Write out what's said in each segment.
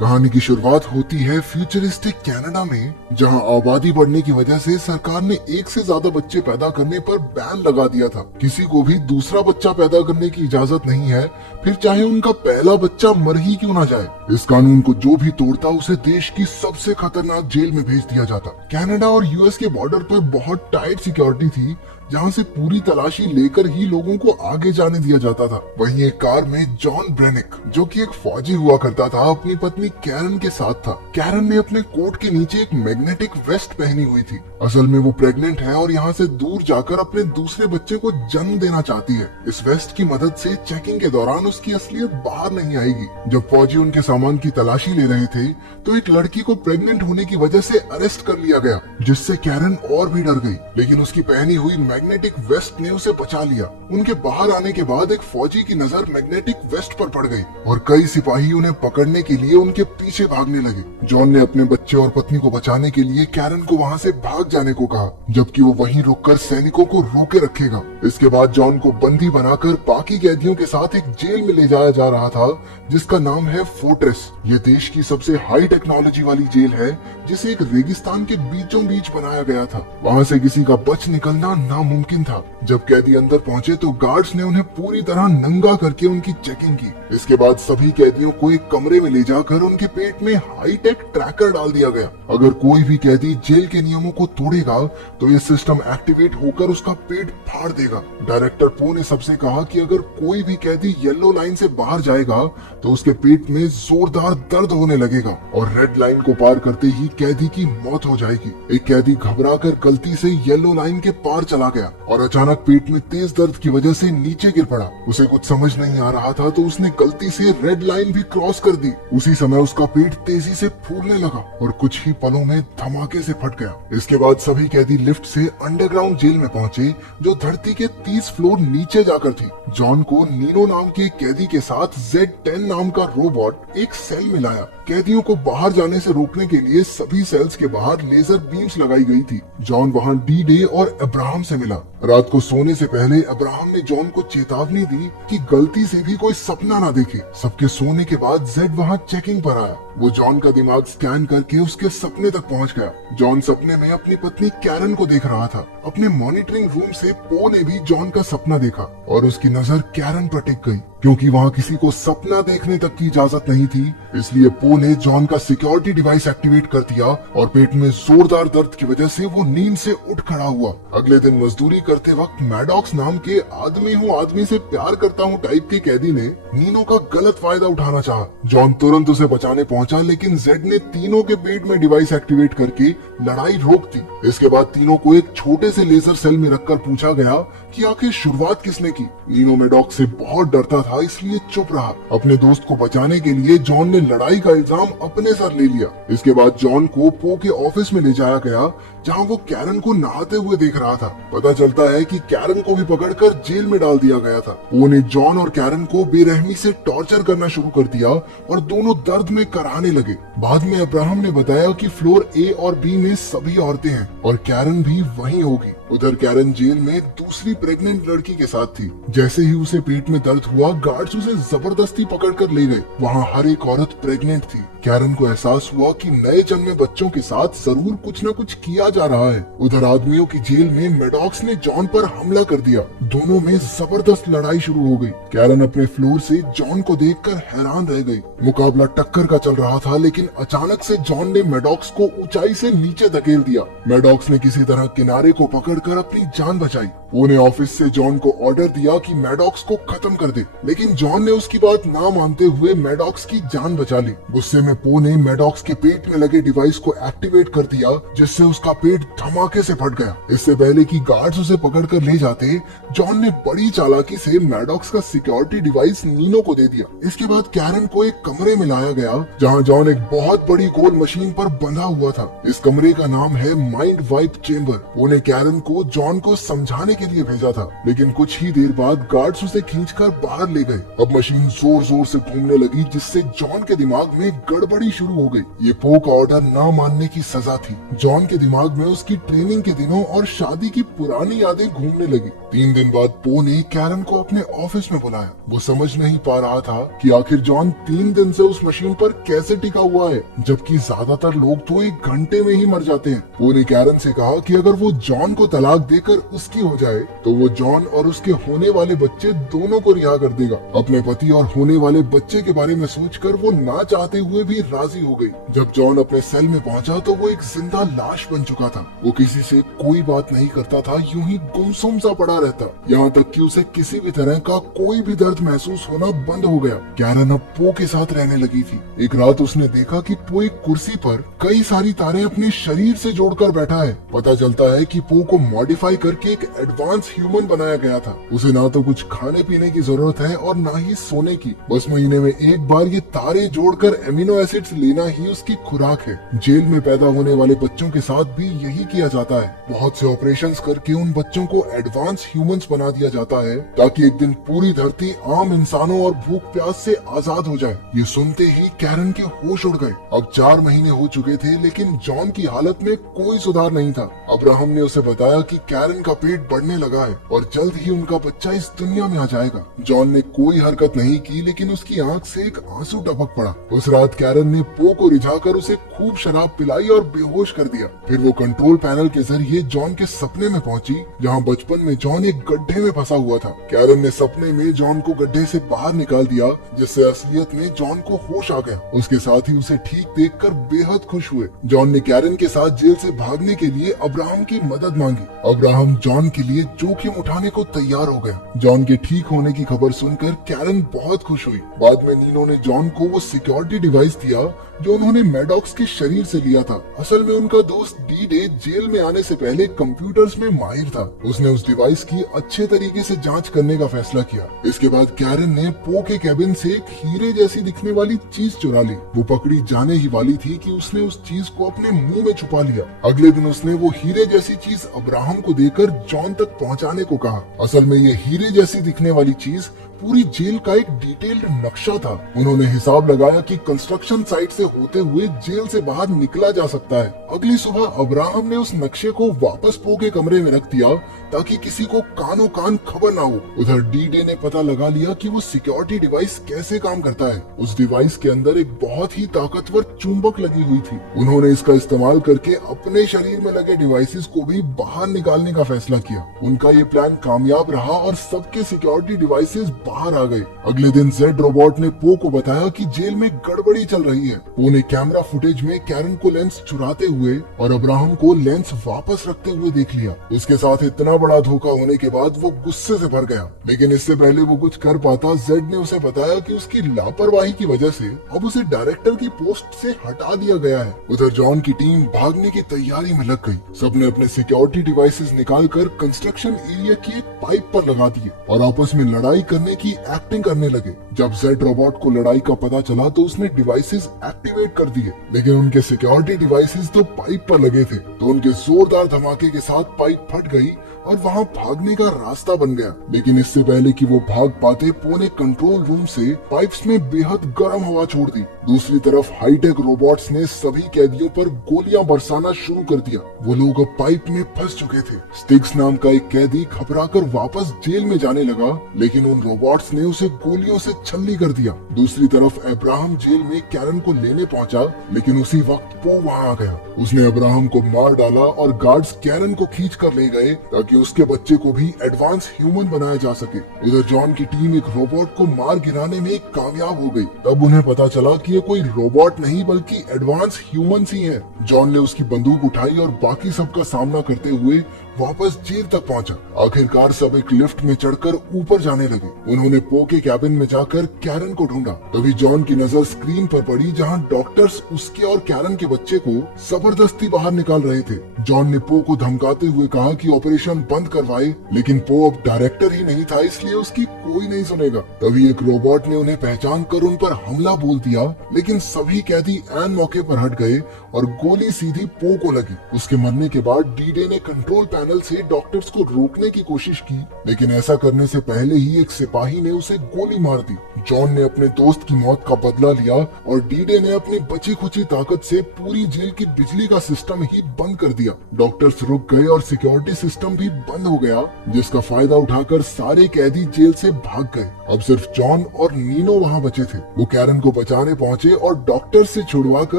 कहानी की शुरुआत होती है फ्यूचरिस्टिक कनाडा में, जहां आबादी बढ़ने की वजह से सरकार ने एक से ज्यादा बच्चे पैदा करने पर बैन लगा दिया था। किसी को भी दूसरा बच्चा पैदा करने की इजाजत नहीं है, फिर चाहे उनका पहला बच्चा मर ही क्यों ना जाए। इस कानून को जो भी तोड़ता उसे देश की सबसे खतरनाक जेल में भेज दिया जाता। कनाडा और यूएस के बॉर्डर पर बहुत टाइट सिक्योरिटी थी, जहां से पूरी तलाशी लेकर ही लोगों को आगे जाने दिया जाता था। वहीं एक कार में जॉन ब्रेनिक, जो कि एक फौजी हुआ करता था, अपनी पत्नी कैरन के साथ था। कैरन ने अपने कोट के नीचे एक मैग्नेटिक वेस्ट पहनी हुई थी। असल में वो प्रेग्नेंट है और यहाँ से दूर जाकर अपने दूसरे बच्चे को जन्म देना चाहती है। इस वेस्ट की मदद से चेकिंग के दौरान उसकी असलियत बाहर नहीं आएगी। जब फौजी उनके सामान की तलाशी ले रहे थे तो एक लड़की को प्रेग्नेंट होने की वजह से अरेस्ट कर लिया गया, जिससे कैरन और भी डर गई। लेकिन उसकी पहनी हुई मैग्नेटिक वेस्ट ने उसे बचा लिया। उनके बाहर आने के बाद एक फौजी की नजर मैग्नेटिक वेस्ट पर पड़ गई और कई सिपाही उन्हें पकड़ने के लिए उनके पीछे भागने लगे। जॉन ने अपने बच्चे और पत्नी को बचाने के लिए कैरन को वहाँ से भाग जाने को कहा, जबकि वो वहीं रुककर सैनिकों को रोके रखेगा। इसके बाद जॉन को बंदी बनाकर बाकी कैदियों के साथ एक जेल में ले जाया जा रहा था, जिसका नाम है फोर्ट्रेस। ये देश की सबसे हाई टेक्नोलॉजी वाली जेल है, जिसे एक रेगिस्तान के बीचों बीच बनाया गया था। वहाँ से किसी का बच निकलना नामुमकिन था। जब कैदी अंदर पहुंचे तो गार्ड्स ने उन्हें पूरी तरह नंगा करके उनकी चेकिंग की। इसके बाद सभी कैदियों को एक कमरे में ले जाकर उनके पेट में हाईटेक ट्रैकर डाल दिया गया। अगर कोई भी कैदी जेल के नियमों को तोड़ेगा तो ये सिस्टम एक्टिवेट होकर उसका पेट फाड़ देगा। डायरेक्टर पो ने सबसे कहा कि अगर कोई भी कैदी येलो लाइन से बाहर जाएगा तो उसके पेट में जोरदार दर्द होने लगेगा और रेड लाइन को पार करते ही कैदी की मौत हो जाएगी। एक कैदी घबराकर गलती से येलो लाइन के पार चला गया और अचानक पेट में तेज दर्द की वजह से नीचे गिर पड़ा। उसे कुछ समझ नहीं आ रहा था तो उसने गलती से रेड लाइन भी क्रॉस कर दी। उसी समय उसका पेट तेजी से फूलने लगा और कुछ ही पलों में धमाके से फट गया। इसके बाद सभी कैदी लिफ्ट से अंडरग्राउंड जेल में पहुंचे, जो धरती के 30 फ्लोर नीचे जाकर थी। जॉन को नीनो नाम के कैदी के साथ Z10 नाम का रोबोट एक सेल में लाया। कैदियों को बाहर जाने से रोकने के लिए सभी सेल्स के बाहर लेजर बीम्स लगाई गई थी। जॉन वहां डी-डे और अब्राहम से मिला। रात को सोने से पहले अब्राहम ने जॉन को चेतावनी दी कि गलती से भी कोई सपना ना देखे। सबके सोने के बाद जेड वहां चेकिंग पर आया। वो जॉन का दिमाग स्कैन करके उसके सपने तक पहुंच गया। जॉन सपने में अपनी पत्नी कैरन को देख रहा था। अपने मॉनिटरिंग रूम से पो ने भी जॉन का सपना देखा और उसकी नजर कैरन पर टिक गई। क्योंकि वहाँ किसी को सपना देखने तक की इजाजत नहीं थी, इसलिए पो ने जॉन का सिक्योरिटी डिवाइस एक्टिवेट कर दिया और पेट में जोरदार दर्द की वजह से वो नींद से उठ खड़ा हुआ। अगले दिन मजदूरी करते वक्त मैडॉक्स नाम के आदमी हूँ आदमी से प्यार करता हूँ टाइप के कैदी ने नीनो का गलत फायदा उठाना चाहा। जॉन तुरंत उसे बचाने पहुंचा, लेकिन जेड ने तीनों के पेट में डिवाइस एक्टिवेट करके लड़ाई रोक दी। इसके बाद तीनों को एक छोटे से लेजर सेल में रखकर पूछा गया कि आखिर शुरुआत किसने की। नीनो मैडॉक्स से बहुत डरता था, इसलिए चुप रहा। अपने दोस्त को बचाने के लिए जॉन ने लड़ाई का इल्जाम अपने सर ले लिया। इसके बाद जॉन को पो के ऑफिस में ले जाया गया, जहां वो कैरन को नहाते हुए देख रहा था। पता चलता है कि कैरन को भी पकड़कर जेल में डाल दिया गया था। पो ने जॉन और कैरन को बेरहमी से टॉर्चर करना शुरू कर दिया और दोनों दर्द में कराहने लगे। बाद में अब्राहम ने बताया कि फ्लोर ए और बी में सभी औरतें हैं और कैरन भी वहीं होगी। उधर कैरन जेल में दूसरी प्रेग्नेंट लड़की के साथ थी। जैसे ही उसे पेट में दर्द हुआ, गार्ड्स उसे जबरदस्ती पकड़कर ले गए। वहाँ हर एक औरत प्रेग्नेंट थी। कैरन को एहसास हुआ कि नए जन्मे बच्चों के साथ जरूर कुछ न कुछ किया जा रहा है। उधर आदमियों की जेल में मैडॉक्स ने जॉन पर हमला कर दिया। दोनों में जबरदस्त लड़ाई शुरू हो गई। कैरन अपने फ्लोर से जॉन को देखकर हैरान रह गई। मुकाबला टक्कर का चल रहा था, लेकिन अचानक से जॉन ने मैडॉक्स को ऊंचाई से नीचे धकेल दिया। मैडॉक्स ने किसी तरह किनारे को पकड़कर अपनी जान बचाई। वो ने ऑफिस से जॉन को ऑर्डर दिया कि मैडॉक्स को खत्म कर दे, लेकिन जॉन ने उसकी बात ना मानते हुए मैडॉक्स की जान बचा ली। गुस्से में पो ने मैडॉक्स के पेट में लगे डिवाइस को एक्टिवेट कर दिया, जिससे उसका पेट धमाके से फट गया। इससे पहले कि गार्ड्स उसे पकड़कर ले जाते, जॉन ने बड़ी चालाकी से मैडॉक्स का सिक्योरिटी डिवाइस नीनो को दे दिया। इसके बाद कैरन को एक कमरे में लाया गया, जहाँ जॉन एक बहुत बड़ी गोल मशीन पर बंधा हुआ था। इस कमरे का नाम है माइंड वाइप चेम्बर। वो ने कैरन को जॉन को समझाने के लिए भेजा था, लेकिन कुछ ही देर बाद गार्ड्स उसे खींचकर बाहर ले गए। अब मशीन जोर जोर से घूमने लगी, जिससे जॉन के दिमाग में गड़बड़ी शुरू हो गई। ये पो का ऑर्डर ना मानने की सजा थी। जॉन के दिमाग में उसकी ट्रेनिंग के दिनों और शादी की पुरानी यादें घूमने लगी। 3 दिन बाद पो ने कैरन को अपने ऑफिस में बुलाया। वो समझ नहीं पा रहा था कि आखिर जॉन 3 दिन से उस मशीन पर कैसे टिका हुआ है, जबकि ज्यादातर लोग तो 1 घंटे में ही मर जाते हैं। पो ने कैरन से कहा कि अगर वो जॉन को तलाक देकर उसकी हो जाए तो वो जॉन और उसके होने वाले बच्चे दोनों को रिहा कर देगा। अपने पति और होने वाले बच्चे के बारे में सोचकर वो ना चाहते हुए भी राजी हो गई। जब जॉन अपने सेल में पहुंचा तो वो एक जिंदा लाश बन चुका था। वो किसी से कोई बात नहीं करता था, यूं ही गुमसुम सा पड़ा रहता, यहाँ तक कि उसे किसी भी तरह का कोई भी दर्द महसूस होना बंद हो गया। कैरन अब पो के साथ रहने लगी थी। एक रात उसने देखा कि पो एक कुर्सी पर कई सारी तारें अपने शरीर से जोड़कर बैठा है। पता चलता है कि पो को मॉडिफाई करके एक एडवांस ह्यूमन बनाया गया था। उसे ना तो कुछ खाने पीने की जरूरत है और ना ही सोने की, बस महीने में एक बार ये तारे जोड़कर एमिनो एसिड्स लेना ही उसकी खुराक है। जेल में पैदा होने वाले बच्चों के साथ भी यही किया जाता है। बहुत से ऑपरेशंस करके उन बच्चों को एडवांस ह्यूमंस बना दिया जाता है ताकि एक दिन पूरी धरती आम इंसानों और भूख प्यास से आजाद हो जाए। ये सुनते ही कैरन के होश उड़ गए। अब 4 महीने हो चुके थे, लेकिन जॉन की हालत में कोई सुधार नहीं था। अब्राहम ने उसे बताया कि कैरन का पेट बढ़ने लगा है और जल्द ही उनका बच्चा इस दुनिया में आ जाएगा। जॉन ने कोई हरकत नहीं की, लेकिन उसकी आंख से एक आंसू टपक पड़ा। उस रात कैरन ने पो को रिझाकर उसे खूब शराब पिलाई और बेहोश कर दिया। फिर वो कंट्रोल पैनल के जरिए जॉन के सपने में पहुंची, जहां बचपन में जॉन एक गड्ढे में फंसा हुआ था। कैरन ने सपने में जॉन को गड्ढे से बाहर निकाल दिया, जिससे असलियत में जॉन को होश आ गया। उसके साथ ही उसे ठीक देखकर बेहद खुश हुए। जॉन ने कैरन के साथ जेल से भागने के लिए अब्राहम की मदद मांगी। अब्राहम जॉन के लिए जोखिम उठाने को तैयार हो गया। जॉन के ठीक होने की खबर सुनकर कैरन बहुत खुश हुई। बाद में नीनो ने जॉन को वो सिक्योरिटी डिवाइस दिया जो उन्होंने मैडॉक्स के शरीर से लिया था। असल में उनका दोस्त डी-डे जेल में आने से पहले कंप्यूटर्स में माहिर था। उसने उस डिवाइस की अच्छे तरीके से जांच करने का फैसला किया। इसके बाद कैरन ने पो के केबिन से एक हीरे जैसी दिखने वाली चीज चुरा ली। वो पकड़ी जाने ही वाली थी कि उसने उस चीज को अपने मुंह में छुपा लिया। अगले दिन उसने वो हीरे जैसी चीज अब्राहम को देकर जॉन तक पहुंचाने को कहा। असल में ये हीरे जैसी दिखने वाली चीज पूरी जेल का एक डिटेल्ड नक्शा था। उन्होंने हिसाब लगाया कि कंस्ट्रक्शन साइट से होते हुए जेल से बाहर निकला जा सकता है। अगली सुबह अब्राहम ने उस नक्शे को वापस पो के कमरे में रख दिया ताकि किसी को कानो कान खबर ना हो। उधर डी-डे ने पता लगा लिया कि वो सिक्योरिटी डिवाइस कैसे काम करता है। उस डिवाइस के अंदर एक बहुत ही ताकतवर चुंबक लगी हुई थी। उन्होंने इसका इस्तेमाल करके अपने शरीर में लगे डिवाइसेस को भी बाहर निकालने का फैसला किया। उनका ये प्लान कामयाब रहा और सबके सिक्योरिटी डिवाइसेस बाहर आ गए। अगले दिन जेड रोबोट ने पो को बताया कि जेल में गड़बड़ी चल रही है। पो ने कैमरा फुटेज में कैरन को लेंस चुराते हुए और अब्राहम को लेंस वापस रखते हुए देख लिया। उसके साथ इतना बड़ा धोखा होने के बाद वो गुस्से से भर गया, लेकिन इससे पहले वो कुछ कर पाता, जेड ने उसे बताया कि उसकी लापरवाही की वजह से अब उसे डायरेक्टर की पोस्ट से हटा दिया गया है। उधर जॉन की टीम भागने की तैयारी में लग गई। सबने अपने सिक्योरिटी डिवाइसेस निकालकर कंस्ट्रक्शन एरिया की एक पाइप पर लगा दिए और आपस में लड़ाई करने की एक्टिंग करने लगे। जब जेड रोबोट को लड़ाई का पता चला तो उसने डिवाइसेस एक्टिवेट कर दिए, लेकिन उनके सिक्योरिटी डिवाइसेस तो पाइप पर लगे थे, तो उनके जोरदार धमाके के साथ पाइप फट गई और वहाँ भागने का रास्ता बन गया। लेकिन इससे पहले कि वो भाग पाते, पो ने कंट्रोल रूम से पाइप्स में बेहद गर्म हवा छोड़ दी। दूसरी तरफ हाईटेक रोबोट्स ने सभी कैदियों पर गोलियां बरसाना शुरू कर दिया। वो लोग अब पाइप में फंस चुके थे। स्टिक्स नाम का एक कैदी घबराकर वापस जेल में जाने लगा, लेकिन उन रोबोट्स ने उसे गोलियों से छल्ली कर दिया। दूसरी तरफ अब्राहम जेल में कैरन को लेने पहुंचा, लेकिन उसी वक्त पो वहाँ आ गया। उसने अब्राहम को मार डाला और गार्ड्स कैरन को खींच कर ले गए ताकि उसके बच्चे को भी एडवांस ह्यूमन बनाया जा सके। उधर जॉन की टीम एक रोबोट को मार गिराने में कामयाब हो गई। तब उन्हें पता चला कि ये कोई रोबोट नहीं बल्कि एडवांस ह्यूमंस ही हैं। जॉन ने उसकी बंदूक उठाई और बाकी सबका सामना करते हुए वापस जेल तक पहुंचा। आखिरकार सब एक लिफ्ट में चढ़कर ऊपर जाने लगे। उन्होंने पो के कैबिन में जाकर कैरन को ढूंढा। तभी जॉन की नजर स्क्रीन पर पड़ी जहां डॉक्टर्स उसके और कैरन के बच्चे को जबरदस्ती बाहर निकाल रहे थे। जॉन ने पो को धमकाते हुए कहा कि ऑपरेशन बंद करवाए, लेकिन पो अब डायरेक्टर ही नहीं था, इसलिए उसकी कोई नहीं सुनेगा। तभी एक रोबोट ने उन्हें पहचान कर उन पर हमला बोल दिया, लेकिन सभी कैदी ऐन मौके पर हट गए और गोली सीधी पो को लगी। उसके मरने के बाद डी-डे ने कंट्रोल पैनल से डॉक्टर्स को रोकने की कोशिश की, लेकिन ऐसा करने से पहले ही एक सिपाही ने उसे गोली मार दी। जॉन ने अपने दोस्त की मौत का बदला लिया और डी-डे ने अपनी बची खुची ताकत से पूरी जेल की बिजली का सिस्टम ही बंद कर दिया। डॉक्टर्स रुक गए और सिक्योरिटी सिस्टम भी बंद हो गया, जिसका फायदा उठाकर सारे कैदी जेल से भाग गए। अब सिर्फ जॉन और नीनो वहाँ बचे थे। वो कैरन को बचाने पहुँचे और डॉक्टर से छुड़वाकर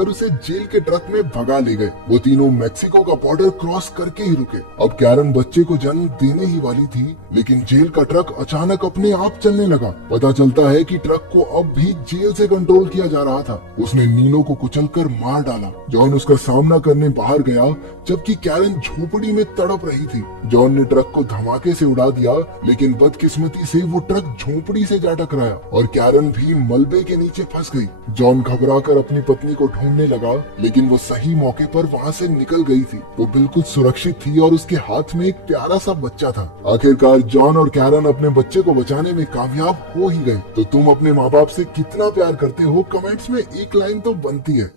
उसे जेल के ट्रक में भगा ले गए। वो तीनों मेक्सिको का बॉर्डर क्रॉस करके ही रुके। अब कैरन बच्चे को जन्म देने ही वाली थी, लेकिन जेल का ट्रक अचानक अपने आप चलने लगा। पता चलता है कि ट्रक को अब भी जेल से कंट्रोल किया जा रहा था। उसने नीनो को कुचलकर मार डाला। जॉन उसका सामना करने बाहर गया, जबकि कैरन झोपड़ी में तड़प रही थी। जॉन ने ट्रक को धमाके से उड़ा दिया, लेकिन बदकिस्मती से वो ट्रक झोपड़ी से जा टकराया और कैरन भी मलबे के नीचे फंस गई। जॉन घबराकर अपनी पत्नी को ढूंढने लगा, लेकिन वो सही मौके पर वहाँ से निकल गई थी। वो बिल्कुल सुरक्षित थी और उसके हाथ में एक प्यारा सा बच्चा था। आखिरकार जॉन और कैरन अपने बच्चे को बचाने में कामयाब हो ही गए। तो तुम अपने माँ बाप से कितना प्यार करते हो, कमेंट्स में एक लाइन तो बनती है।